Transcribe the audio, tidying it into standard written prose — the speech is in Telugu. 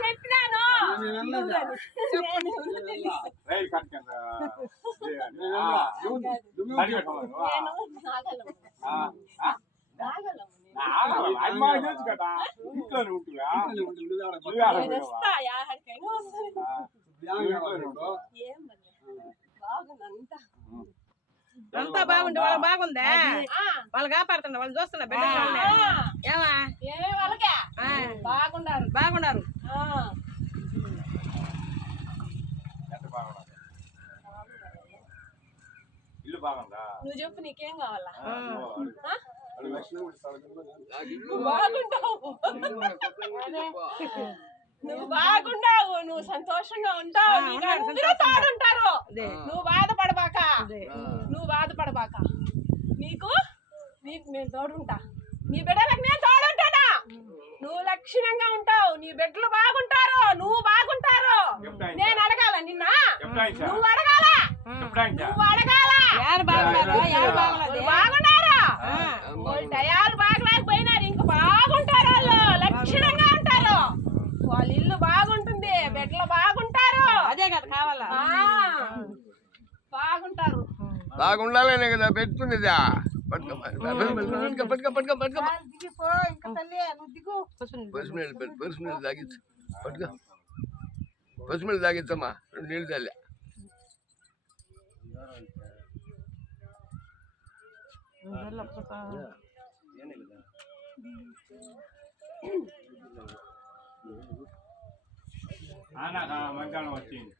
చెప్పినాను అంతా బాగుంది వాళ్ళకి బాగుందా వాళ్ళు కాపాడుతున్నా వాళ్ళు చూస్తున్నా బిడ్డ ఏమా వాళ్ళకే బాగున్నారు బాగున్నారు ఇల్లు బాగుందా నువ్వు చెప్పు నీకేం కావాలా నువ్వు బాగుండావు నువ్వు సంతోషంగా ఉంటావు తోడుంటారు నువ్వు బాధపడబాక నువ్వు బాధపడబాక నీకు నేను తోడుంటా నీ బిడ్డలకు నేను తోడుంటానా నువ్వు లక్షణంగా ఉంటావు నీ బిడ్డలు బాగుంటారు నువ్వు బాగుంటారు నేను అడగాల నిన్న నువ్వు అడగాల నువ్వు అడగాల బాగున్నారా టయాలు బాగలేకపోయినారు ఇంక బాగుంటారు వాళ్ళు లక్షణంగా ఉంటారు వాళ్ళ ఇల్లు బాగుంటుంది బిడ్డలు బాగుంటారు అదే కదా కావాలా బాగుంటారు బాగుండాలనే కదా పెట్టుకునేదా పట్టుకో పసుపు తాగించు పట్టుకో పసుపు తాగించమ్మా 2 నీళ్ళు తల్లి మధ్యాహ్నం వచ్చింది